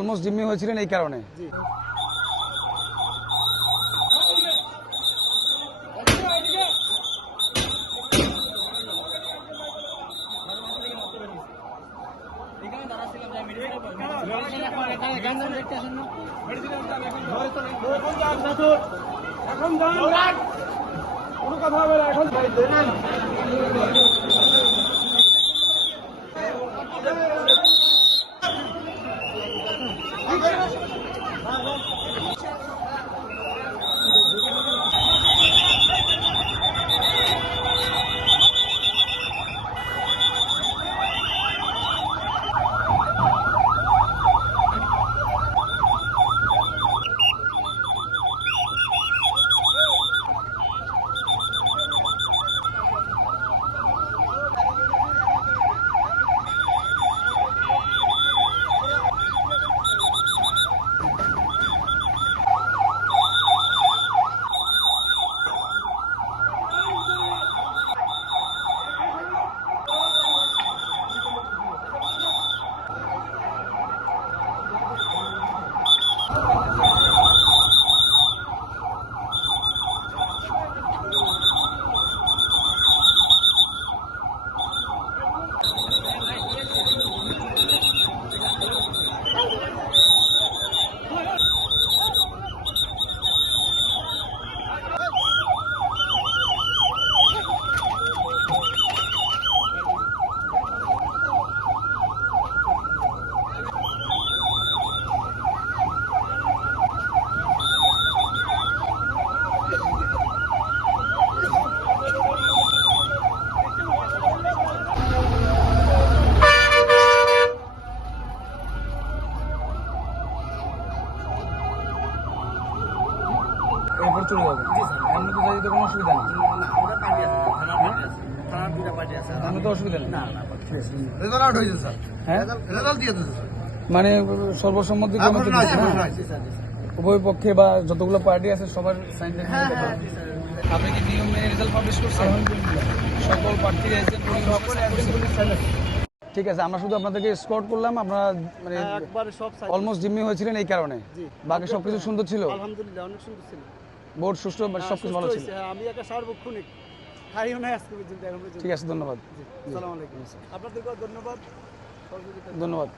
Almost জিম্মি হয়েছিলেন এই কারণে। এখন কোনো কথা হবে না এখন এরপর চলে যাবো। এর মধ্যে যাইতে কোনো অসুবিধা নেই। আমি তো অসুবিধা নেই। রেজাল্ট আউট হয়েছে স্যার। হ্যাঁ, রেজাল্ট দিয়ে দিয়েছে স্যার। মানে সর্বসম্মতি উভয় পক্ষে বা যতগুলো পার্টি আছে সবার সাইন। আপনি কি নিয়ম মেনে রেজাল্ট পাবলিশ করছেন? সকল প্রার্থীরা এসেছেন, ঠিক আছে। আমরা শুধু আপনাদেরকে স্কট করলাম, আপনারা মানে অলমোস্ট জিম্মি হয়েছিলেন এই কারণে। বাকি সবকিছু সুন্দর ছিল, আলহামদুলিল্লাহ অনেক সুন্দর ছিল। বোর্ড সুষ্ঠু, সবকিছু ভালো ছিল। আমি একটা সার্বক্ষণিক খাইও নাই আজকে পর্যন্ত, এখন পর্যন্ত। ঠিক আছে, ধন্যবাদ। আসসালামু আলাইকুম। আপনাদেরকেও ধন্যবাদ। ধন্যবাদ।